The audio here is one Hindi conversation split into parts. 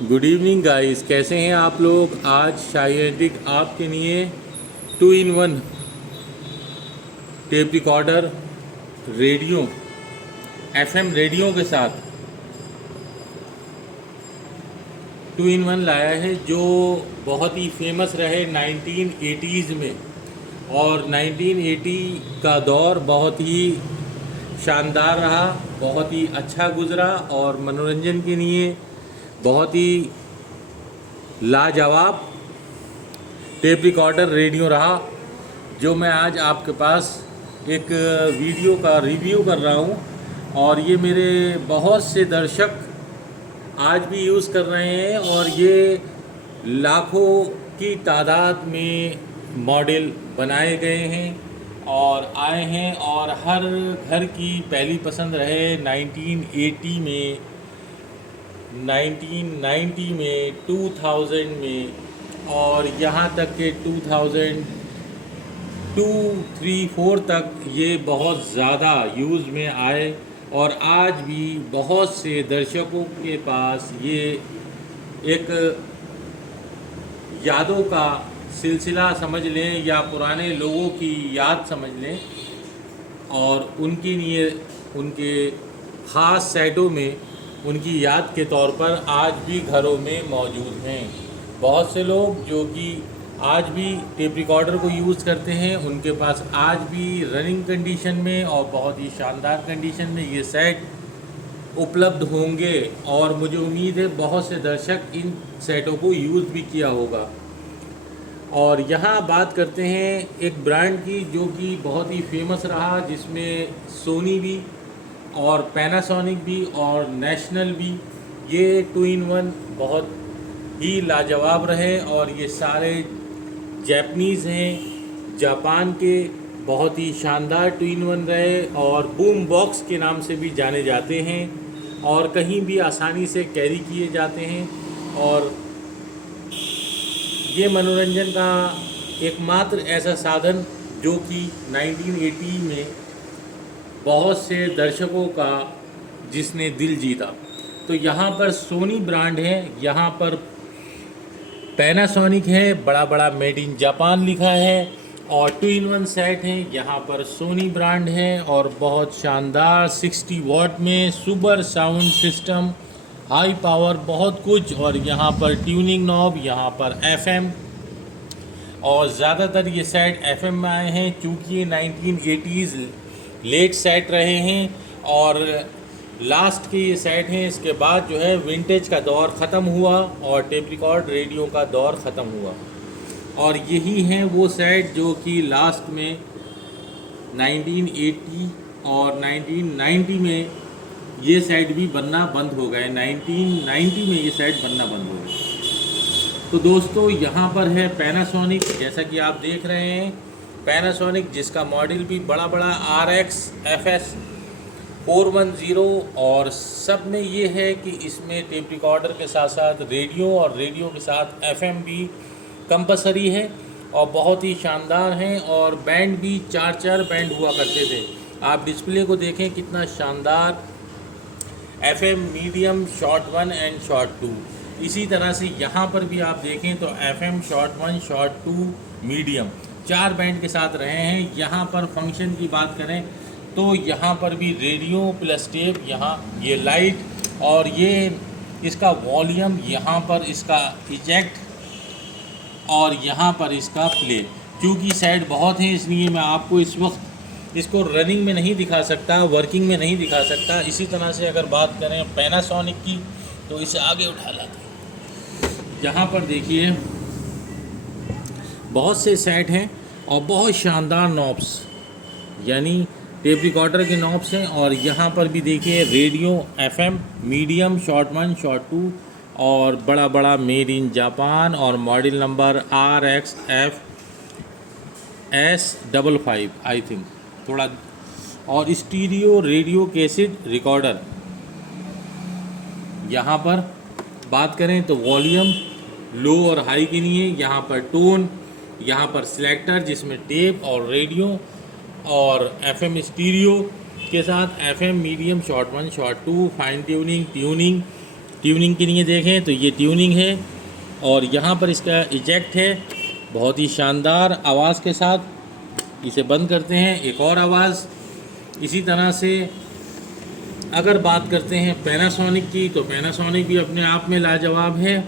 गुड इवनिंग गाइस, कैसे हैं आप लोग। आज शाइएंटिक आपके लिए 2 in 1 tape recorder radio, FM radio के साथ 2 in 1 लाया है, जो बहुत ही फेमस रहे 1980s में। और 1980 का दौर बहुत ही शानदार रहा, बहुत ही अच्छा गुजरा और मनोरंजन के लिए बहुत ही लाजवाब टेप रिकॉर्डर रेडियो रहा, जो मैं आज आपके पास एक वीडियो का रिव्यू कर रहा हूँ। और ये मेरे बहुत से दर्शक आज भी यूज़ कर रहे हैं, और ये लाखों की तादाद में मॉडल बनाए गए हैं और आए हैं, और हर घर की पहली पसंद रहे 1980 में, 1990 में, 2000 में, और यहाँ तक के 2002, 3, 4 तक ये बहुत ज़्यादा यूज़ में आए। और आज भी बहुत से दर्शकों के पास ये एक यादों का सिलसिला समझ लें, या पुराने लोगों की याद समझ लें, और उनके लिए उनके ख़ास सेटों में उनकी याद के तौर पर आज भी घरों में मौजूद हैं। बहुत से लोग जो कि आज भी टेप रिकॉर्डर को यूज़ करते हैं, उनके पास आज भी रनिंग कंडीशन में और बहुत ही शानदार कंडीशन में ये सेट उपलब्ध होंगे। और मुझे उम्मीद है बहुत से दर्शक इन सेटों को यूज़ भी किया होगा। और यहाँ बात करते हैं एक ब्रांड की जो कि बहुत ही फेमस रहा, जिसमें सोनी भी और पैनासोनिक भी और नेशनल भी, ये 2 in 1 बहुत ही लाजवाब रहे। और ये सारे जापानीज़ हैं, जापान के बहुत ही शानदार 2 in 1 रहे, और बूम बॉक्स के नाम से भी जाने जाते हैं, और कहीं भी आसानी से कैरी किए जाते हैं। और ये मनोरंजन का एकमात्र ऐसा साधन जो कि 1980 में बहुत से दर्शकों का जिसने दिल जीता। तो यहाँ पर सोनी ब्रांड है, यहाँ पर पैनासोनिक है, बड़ा बड़ा मेड इन जापान लिखा है, और 2 in 1 सेट है। यहाँ पर सोनी ब्रांड है, और बहुत शानदार 60 वॉट में super sound system, high power, बहुत कुछ। और यहाँ पर ट्यूनिंग नॉब, यहाँ पर एफएम, और ज़्यादातर ये सेट एफएम में आए हैं, चूँकि ये 1980s लेट सेट रहे हैं और लास्ट के ये सेट हैं। इसके बाद जो है विंटेज का दौर ख़त्म हुआ और टेप रिकॉर्ड रेडियो का दौर ख़त्म हुआ। और यही हैं वो सेट जो कि लास्ट में 1980 और 1990 में ये सेट भी बनना बंद हो गए। 1990 में ये सेट बनना बंद हो गए। तो दोस्तों, यहाँ पर है पैनासोनिक, जैसा कि आप देख रहे हैं पैनासोनिक, जिसका मॉडल भी बड़ा बड़ा RX FS 410, और सब में ये है कि इसमें टेप रिकॉर्डर के साथ साथ रेडियो और रेडियो के साथ FM भी कंपलसरी है, और बहुत ही शानदार हैं। और बैंड भी 4 बैंड हुआ करते थे। आप डिस्प्ले को देखें कितना शानदार, FM medium, short 1 and short 2। इसी तरह से यहाँ पर भी आप देखें तो FM short 1, short 2, medium, 4 band के साथ रहे हैं। यहाँ पर फंक्शन की बात करें तो यहाँ पर भी रेडियो प्लस टेप, यहाँ ये लाइट, और ये इसका वॉल्यूम, यहाँ पर इसका इजेक्ट, और यहाँ पर इसका प्ले। क्योंकि सेट बहुत हैं, इसलिए मैं आपको इस वक्त इसको रनिंग में नहीं दिखा सकता, वर्किंग में नहीं दिखा सकता। इसी तरह से अगर बात करें पैनासोनिक की, तो इसे आगे उठा लाते हैं। यहाँ पर देखिए बहुत से सेट हैं और बहुत शानदार नॉब्स, यानी टेप रिकॉर्डर के नॉब्स हैं। और यहाँ पर भी देखिए radio, FM medium, short 1, short 2, और बड़ा बड़ा मेड इन जापान, और model number RX FS 55 I think थोड़ा। और स्टीरियो रेडियो कैसेट रिकॉर्डर। यहाँ पर बात करें तो वॉल्यूम लो और हाई के लिए, यहाँ पर टोन, यहाँ पर सिलेक्टर जिसमें टेप और रेडियो, और FM स्टीरियो के साथ FM medium, short 1, short 2, fine tuning, tuning के लिए देखें तो ये ट्यूनिंग है, और यहाँ पर इसका इजेक्ट है, बहुत ही शानदार आवाज़ के साथ। इसे बंद करते हैं, एक और आवाज़ इसी तरह से। अगर बात करते हैं पैनासोनिक की, तो पैनासोनिक भी अपने आप में लाजवाब है।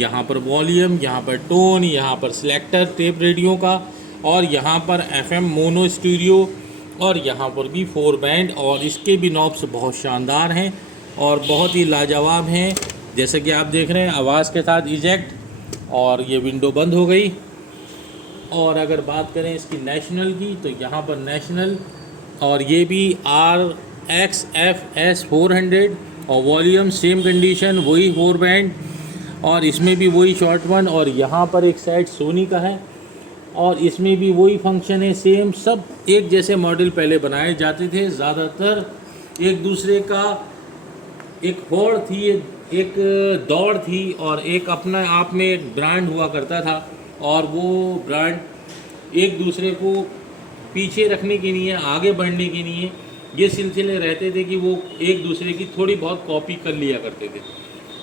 यहाँ पर वॉल्यूम, यहाँ पर टोन, यहाँ पर सिलेक्टर टेप रेडियो का, और यहाँ पर FM मोनो स्टूडियो, और यहाँ पर भी 4 बैंड, और इसके भी नॉब्स बहुत शानदार हैं और बहुत ही लाजवाब हैं। जैसे कि आप देख रहे हैं आवाज़ के साथ इजेक्ट, और ये विंडो बंद हो गई। और अगर बात करें इसकी नेशनल की, तो यहाँ पर नेशनल, और ये भी RXFS 400, और वॉल्यूम सेम कंडीशन, वही 4 बैंड, और इसमें भी वही शॉर्ट वन, और यहाँ पर एक साइड सोनी का है, और इसमें भी वही फंक्शन है सेम। सब एक जैसे मॉडल पहले बनाए जाते थे, ज़्यादातर एक दूसरे का एक होड़ थी, एक दौड़ थी, और एक अपना आप में एक ब्रांड हुआ करता था, और वो ब्रांड एक दूसरे को पीछे रखने के लिए, आगे बढ़ने के लिए ये सिलसिले रहते थे कि वो एक दूसरे की थोड़ी बहुत कॉपी कर लिया करते थे।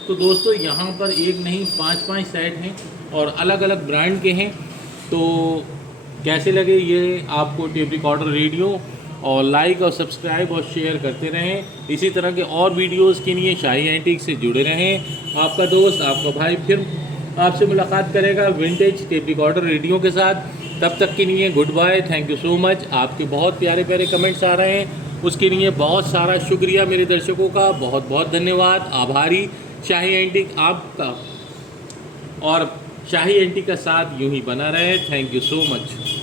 तो दोस्तों यहाँ पर एक नहीं 5-5 सेट हैं और अलग अलग ब्रांड के हैं। तो कैसे लगे ये आपको टेप रिकॉर्डर रेडियो, और लाइक और सब्सक्राइब और शेयर करते रहें। इसी तरह के और वीडियोस के लिए शाही एंटीक से जुड़े रहें। आपका दोस्त, आपका भाई फिर आपसे मुलाकात करेगा विंटेज टेप रिकॉर्डर रेडियो के साथ। तब तक के लिए goodbye, thank you so much. आपके बहुत प्यारे प्यारे कमेंट्स आ रहे हैं, उसके लिए बहुत सारा शुक्रिया मेरे दर्शकों का, बहुत बहुत धन्यवाद, आभारी शाही एंटीक आपका, और शाही एंटीक का साथ यूं ही बना रहे। Thank you so much.